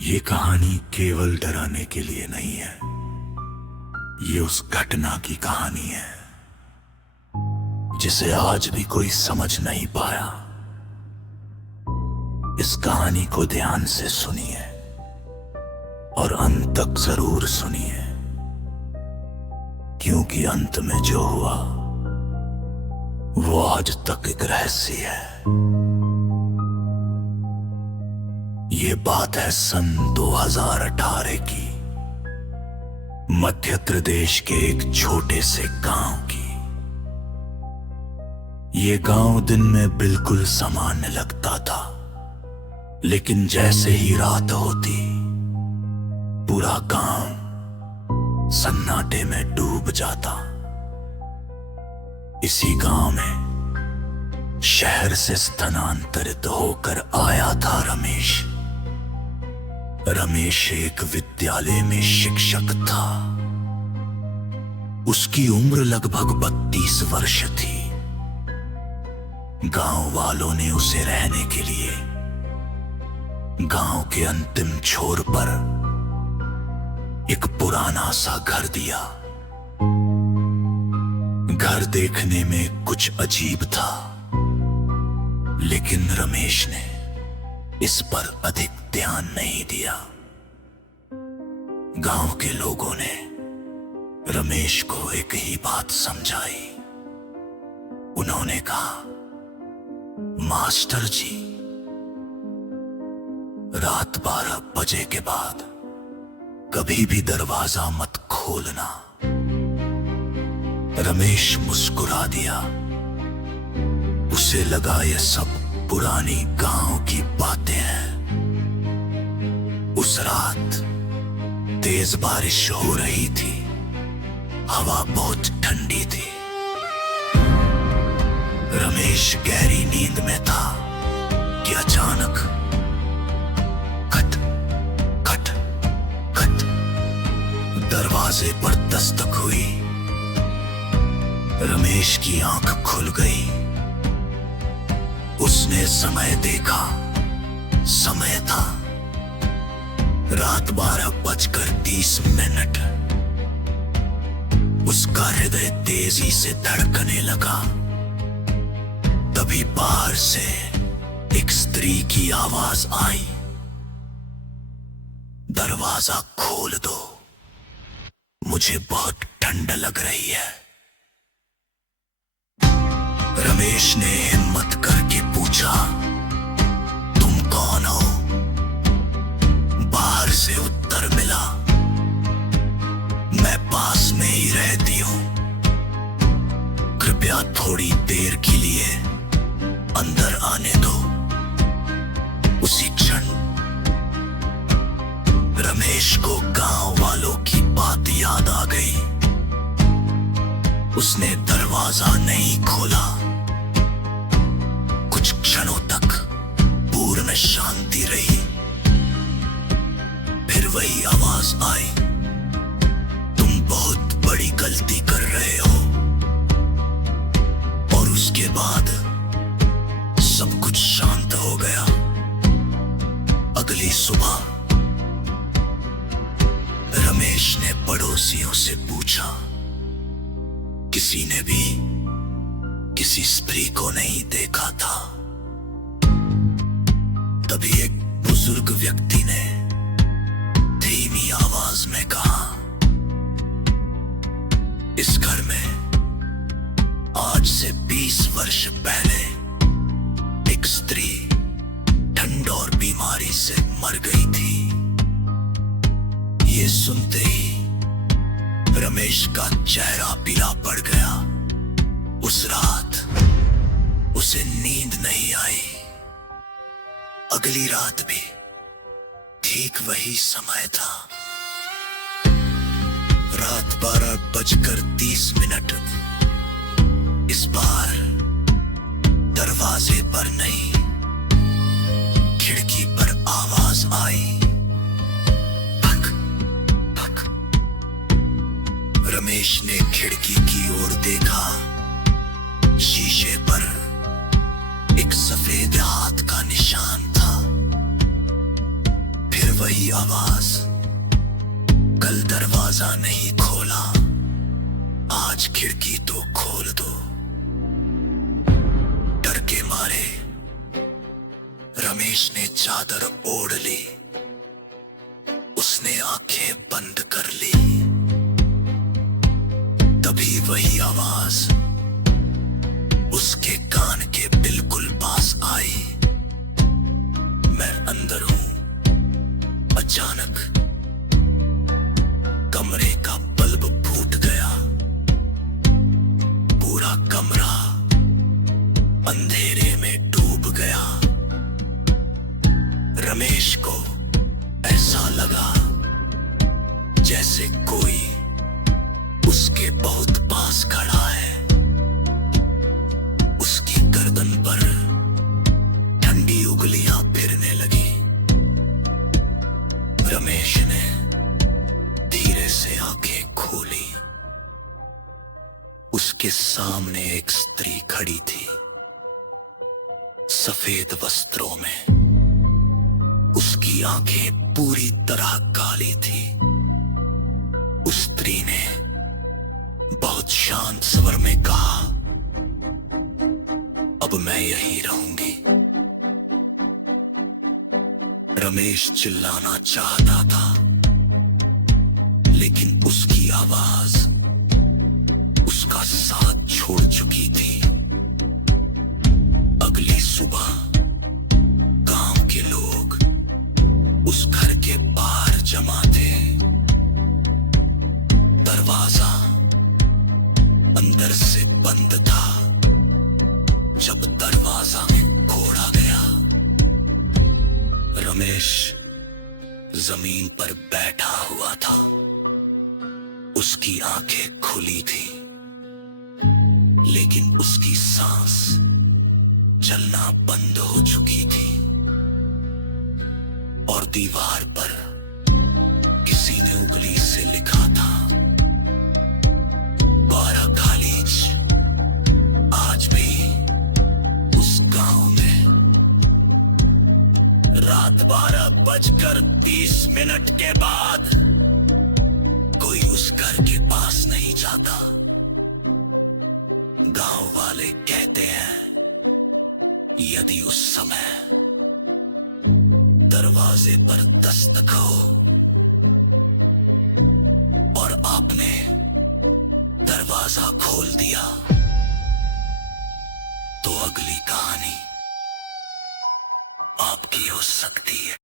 ये कहानी केवल डराने के लिए नहीं है। ये उस घटना की कहानी है जिसे आज भी कोई समझ नहीं पाया। इस कहानी को ध्यान से सुनिए और अंत तक जरूर सुनिए, क्योंकि अंत में जो हुआ वो आज तक एक रहस्य है। ये बात है सन 2018 की, मध्य प्रदेश के एक छोटे से गांव की। ये गांव दिन में बिल्कुल सामान्य लगता था, लेकिन जैसे ही रात होती पूरा गांव सन्नाटे में डूब जाता। इसी गांव में शहर से स्थानांतरित होकर आया था रमेश। रमेश एक विद्यालय में शिक्षक था। उसकी उम्र लगभग 32 वर्ष थी। गांव वालों ने उसे रहने के लिए गांव के अंतिम छोर पर एक पुराना सा घर दिया। घर देखने में कुछ अजीब था, लेकिन रमेश ने इस पर अधिक ध्यान नहीं दिया। गांव के लोगों ने रमेश को एक ही बात समझाई। उन्होंने कहा, मास्टर जी, रात 12 बजे के बाद कभी भी दरवाजा मत खोलना। रमेश मुस्कुरा दिया। उसे लगा यह सब पुरानी गांव की बातें हैं। उस रात तेज बारिश हो रही थी। हवा बहुत ठंडी थी। रमेश गहरी नींद में था कि अचानक खट खट खट दरवाजे पर दस्तक हुई। रमेश की आंख खुल गई। उसने समय देखा। समय था रात 12:30। उसका हृदय तेजी से धड़कने लगा। तभी बाहर से एक स्त्री की आवाज आई, दरवाजा खोल दो, मुझे बहुत ठंड लग रही है। रमेश ने हिम्मत करके पूछा, तुम कौन हो? बाहर से उत्तर मिला, मैं पास में ही रहती हूं। कृपया थोड़ी देर के लिए अंदर आने दो। उसी क्षण रमेश को गांव वालों की बात याद आ गई। उसने दरवाजा नहीं खोला। कुछ क्षणों तक पूर्ण शांति रही। फिर वही आवाज आई, तुम बहुत बड़ी गलती कर रहे हो। और उसके बाद सब कुछ शांत हो गया। अगली सुबह रमेश ने पड़ोसियों से पूछा, किसी ने भी किसी स्त्री को नहीं देखा था। तभी एक बुजुर्ग व्यक्ति ने धीमी आवाज में कहा, इस घर में आज से 20 वर्ष पहले एक स्त्री ठंड और बीमारी से मर गई थी। ये सुनते ही रमेश का चेहरा पीला पड़ गया। उस रात उसे नींद नहीं आई। अगली रात भी ठीक वही समय था। रात 12:30। इस बार दरवाजे पर नहीं, खिड़की पर आवाज आई, ठक ठक। रमेश ने खिड़की की ओर देखा। शीशे पर एक सफेद हाथ का निशान था। फिर वही आवाज, कल दरवाजा नहीं खोला, आज खिड़की तो खोल दो। डर के मारे रमेश ने चादर ओढ़ ली, उसने आंखें बंद कर ली। तभी वही आवाज उसके कान के बिल्कुल पास आई। मैं अंदर हूं। अचानक कमरे का बल्ब फूट गया, पूरा कमरा अंधेरे में डूब गया। रमेश को ऐसा लगा जैसे कोई उसके बहुत पास खड़ा है। उसकी गर्दन पर ठंडी उंगलियां फिरने लगी। रमेश ने धीरे से आंखें खोली। उसके सामने एक स्त्री खड़ी थी, सफेद वस्त्रों में। उसकी आंखें पूरी तरह काली थी। उस स्त्री ने बहुत शांत स्वर में कहा, अब मैं यहीं रहूंगी। रमेश चिल्लाना चाहता था, लेकिन उसकी आवाज उसका साथ छोड़ चुकी थी। अगली सुबह गांव के लोग उस घर के बाहर जमा थे। दरवाजा अंदर से बंद था। जब दरवाजा खोला गया, रमेश जमीन पर बैठा हुआ था। उसकी आंखें खुली थी, लेकिन उसकी सांस चलना बंद हो चुकी थी। और दीवार पर किसी ने उंगली से लिखा था, 12 खालीज। आज भी उस गांव में रात 12:30 के बाद कोई उस घर के पास नहीं जाता। गांव वाले कहते हैं, यदि उस समय दरवाजे पर दस्तक हो और आपने दरवाजा खोल दिया, तो अगली कहानी आपकी हो सकती है।